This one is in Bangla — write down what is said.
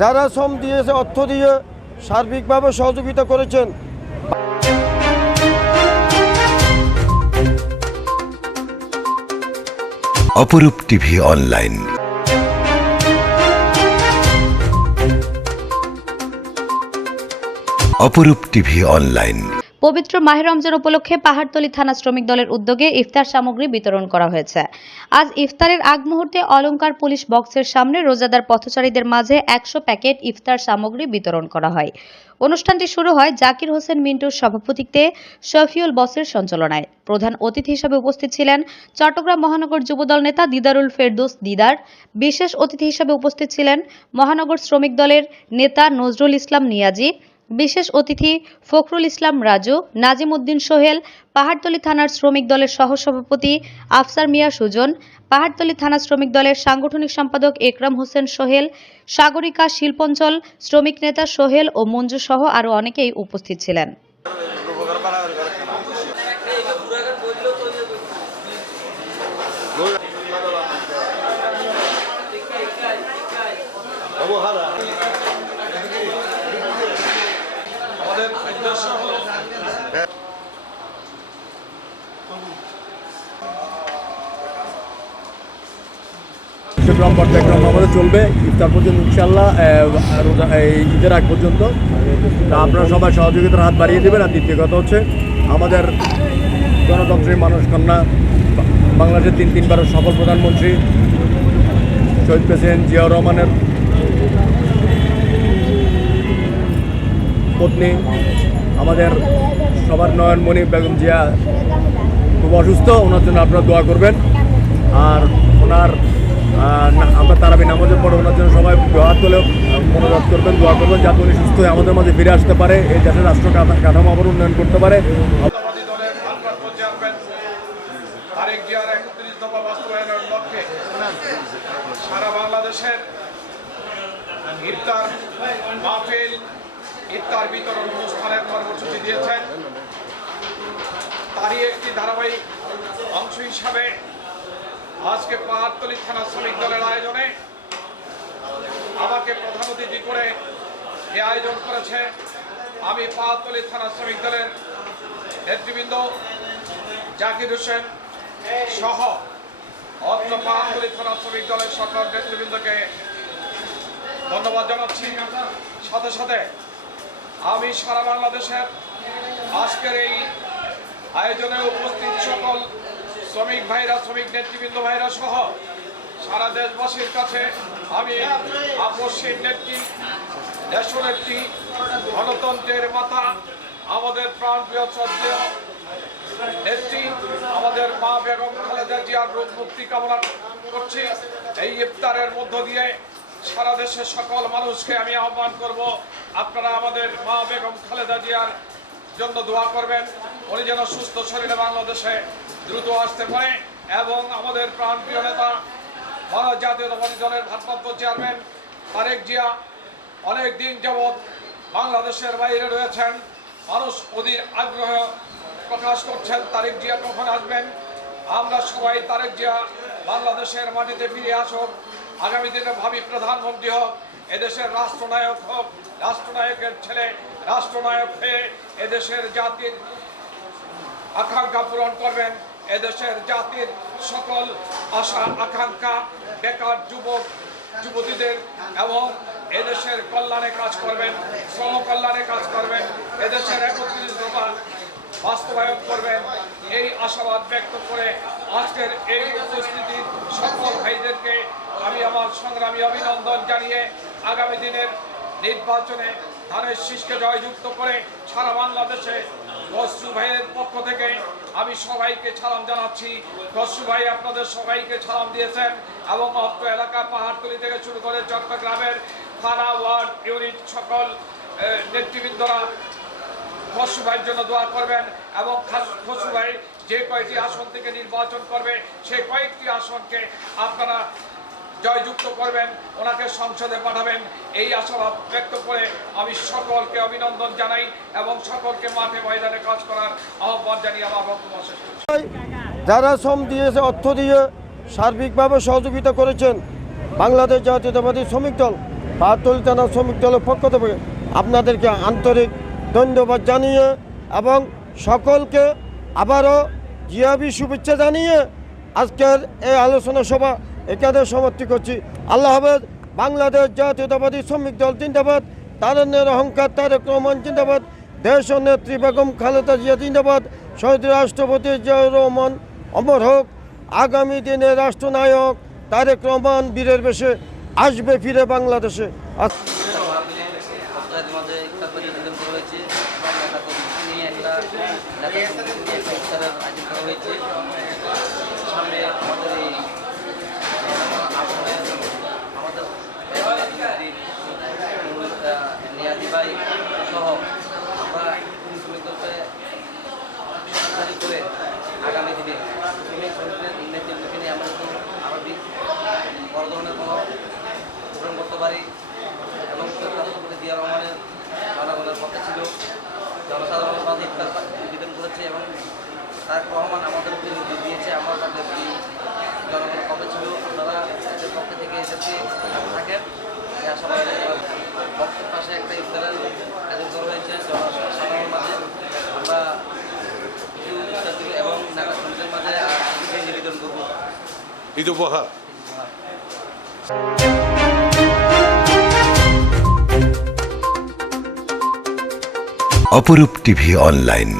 যারা শ্রম দিয়েছে অর্থ দিয়ে সার্বিকভাবে সহযোগিতা করেছেন। Aparup TV online. Aparup TV online. পবিত্র মাহে রমজান উপলক্ষে পাহাড়তলী থানা শ্রমিক দলের উদ্যোগে ইফতার সামগ্রী বিতরণ করা হয়েছে। আজ ইফতারের আগ মুহূর্তে অলঙ্কার পুলিশ বক্সের সামনে রোজাদার পথচারীদের মাঝে একশো প্যাকেট ইফতার সামগ্রী বিতরণ করা হয়। অনুষ্ঠানটি শুরু হয় জাকির হোসেন মিন্টুর সভাপতিত্বে শফিউল বসের সঞ্চালনায়। প্রধান অতিথি হিসেবে উপস্থিত ছিলেন চট্টগ্রাম মহানগর যুবদল নেতা দিদারুল ফেরদৌস দিদার। বিশেষ অতিথি হিসেবে উপস্থিত ছিলেন মহানগর শ্রমিক দলের নেতা নজরুল ইসলাম নিয়াজি। বিশেষ অতিথি ফখরুল ইসলাম রাজু নাজিম উদ্দিন সোহেল, পাহাড়তলী থানার শ্রমিক দলের সহসভাপতি আফসার মিয়া সুজন, পাহাড়তলী থানা শ্রমিক দলের সাংগঠনিক সম্পাদক একরাম হোসেন সোহেল, সাগরিকা শিল্পঞ্চল, শ্রমিক নেতা সোহেল ও মঞ্জু সহ আরও অনেকেই উপস্থিত ছিলেন। চট্টগ্রাম পর্যায়ক্রম চলবে। ইফতার পর্যন্ত ইনশাল্লাহ ঈদের আগ পর্যন্ত। তা আপনারা সবাই সহযোগিতার হাত বাড়িয়ে দেবেন। আর দ্বিতীয় কথা হচ্ছে, আমাদের গণতন্ত্রের মানুষ কন্যা বাংলাদেশের তিন তিনবারের সফল প্রধানমন্ত্রী, শহীদ প্রেসিডেন্ট জিয়াউর রহমানের পত্নী, আমাদের সবার নয়নমণি বেগম জিয়া খুব অসুস্থ, ওনার জন্য আপনারা দোয়া করবেন। আর ওনার আমরা তারাবি নামাজের পরে ওনার জন্য সবাই দোয়া তোলে মনোরোধ করবেন, দোয়া করবেন যাতে উনি সুস্থ হয়ে আমাদের মাঝে ফিরে আসতে পারে, এই দেশের রাষ্ট্র কাঠা- কাঠামো আবার উন্নয়ন করতে পারে। সারা বাংলাদেশের ইফতার মাহফিল, ইফতার বিতরণ অনুষ্ঠানের কর্মসূচি দিয়েছেন। তারই একটি ধারাবাহিক অংশ হিসাবে আজকে পাহাড়তলী থানা শ্রমিক দলের আয়োজনে আমাকে প্রধান অতিথি করে এ আয়োজন করেছে। আমি পাহাড়তলী থানা শ্রমিক দলের নেতৃবৃন্দ জাকির হোসেন সহ অত্র পাহাড়তলী থানা শ্রমিক দলের সকল নেতৃবৃন্দকে ধন্যবাদ জানাচ্ছি। সাথে সাথে আমি সারা বাংলাদেশের আজকের এই আয়োজনে উপস্থিত সকল শ্রমিক ভাইরা, শ্রমিক নেতৃবৃন্দ ভাইরা সহ সারা দেশবাসীর কাছে আমি আপসীর নেত্রী দেশনেত্রী গণতন্ত্রের মাতা, আমাদের প্রাণ প্রাণপ্রিয় শ্রদ্ধেয় নেত্রী, আমাদের মা বেগম খালেদা জিয়ার রোগ মুক্তি কামনা করছি। এই ইফতারের মধ্য দিয়ে সারা দেশের সকল মানুষকে আমি আহ্বান করব, আপনারা আমাদের মা বেগম খালেদা জিয়ার জন্য দোয়া করবেন। উনি যেন সুস্থ শরীরে বাংলাদেশে দ্রুত আসতে পারে এবং আমাদের প্রাণপ্রিয় নেতা, ভারত জাতীয়তাবাদী দলের ভারপ্রাপ্ত চেয়ারম্যান তারেক জিয়া অনেক দিন যাবৎ বাংলাদেশের বাইরে রয়েছেন। মানুষ অধীর আগ্রহ প্রকাশ করছেন তারেক জিয়া কখন আসবেন। আমরা সবাই তারেক জিয়া বাংলাদেশের মাটিতে ফিরে আসুক। আগামী দিনে ভাবি প্রধানমন্ত্রী হোক, এদেশের রাষ্ট্রনায়ক হোক, রাষ্ট্রনায়কের ছেলে, রাষ্ট্রনায়ক হয়ে এদেশের জাতির আকাঙ্ক্ষা পূরণ করবেন। এদেশের জাতির সকল আশা, আকাঙ্ক্ষা, বেকার যুবক, যুবতীদের এবং এদেশের কল্যাণে কাজ করবেন শ্রম কল্যাণে কাজ করবেন, এদেশের একত্রিশ দফা বাস্তবায়ন করবেন। এই আশাবাদ ব্যক্ত করে আজকের এই উপস্থিতির সকল ভাইদেরকে আমি আমার সংগ্রামী অভিনন্দন জানিয়ে আগামী দিনের নির্বাচনে ধানের শীষকে জয়যুক্ত করে সারা বাংলাদেশে কসু ভাইয়ের পক্ষ থেকে আমি সবাইকে সালাম জানাচ্ছি। কসু ভাই আপনাদের সবাইকে সালাম দিয়েছেন এবং অত্র এলাকা পাহাড়তলি থেকে শুরু করে চট্টগ্রামের থানা ওয়ার্ড ইউনিট সকল নেতৃবৃন্দরা খসু ভাইয়ের জন্য দোয়া করবেন এবং খসু ভাই যে কয়েকটি আসন থেকে নির্বাচন করবে সেই কয়েকটি আসনকে আপনারা জয়যুক্ত করবেন, ওনাকে সংসদে পাঠাবেন। এই আশাবাদ ব্যক্ত করে আমি সকলকে অভিনন্দন জানাই এবং সকলকে মাঠে ময়দানে কাজ করার আহ্বান জানিয়ে আমার বক্তব্য শেষ যারা শ্রম দিয়েছে অর্থ দিয়ে সার্বিকভাবে সহযোগিতা করেছেন বাংলাদেশ জাতীয়তাবাদী শ্রমিক দল পাহাড়তলি থানা শ্রমিক দলের পক্ষ থেকে আপনাদেরকে আন্তরিক ধন্যবাদ জানিয়ে এবং সকলকে আবারও জিয়াবি শুভেচ্ছা জানিয়ে আজকের এই আলোচনা সভা এখানে সমাপ্তি করছি। আল্লাহ হাফেজ, বাংলাদেশ জাতীয়তাবাদী শ্রমিক দল জিন্দাবাদ, তারণ্যের অহংকার তারেক রহমান জিন্দাবাদ দেশ নেত্রী বেগম খালেদা জিয়া জিন্দাবাদ, শহীদ রাষ্ট্রপতি জিয়াউর রহমান অমর হোক, আগামী দিনে রাষ্ট্রনায়ক তারেক রহমান বীরের বেশে আসবে ফিরে বাংলাদেশে আস- পঞ্চায়েত মাঝে ইফতার পার্টি আয়োজন করা হয়েছে এবং নেতা কর্মী নিয়ে একটা নেতা কর্মী নিয়ে একটা ইফতারের আয়োজন করা হয়েছে সামনে আমাদের এই আসনে আমাদের নিয়াদি সহ আমরা শ্রমিক দলকে করে আগামী দিনে শ্রমিক শ্রমিকদের নেতৃত্বকে নিয়ে আমরা যদি আরও বড় ধরনের কোনো প্রোগ্রাম করতে পারি এবং রাষ্ট্রপতি জিয়া রহমানের জনগণের পক্ষে ছিল। জনসাধারণের মাঝে ইফতার বিতরণ করেছে এবং তারেক রহমান আমাদের দিয়েছে, আমরা তাদের জনগণের পক্ষে ছিল আপনারা তাদের পক্ষে থেকে এদেরকে থাকেন এই আশাবাদ বক্তের পাশে একটা ইফতারের আয়োজন করা হয়েছে জনসাধারণের মাঝে আমরা কিছু ইফতার দিব এবং নাগা শ্রমিকদের মাঝে আর কিছু নিবেদন করব ঈদ উপহার অপরূপ টিভি অনলাইন।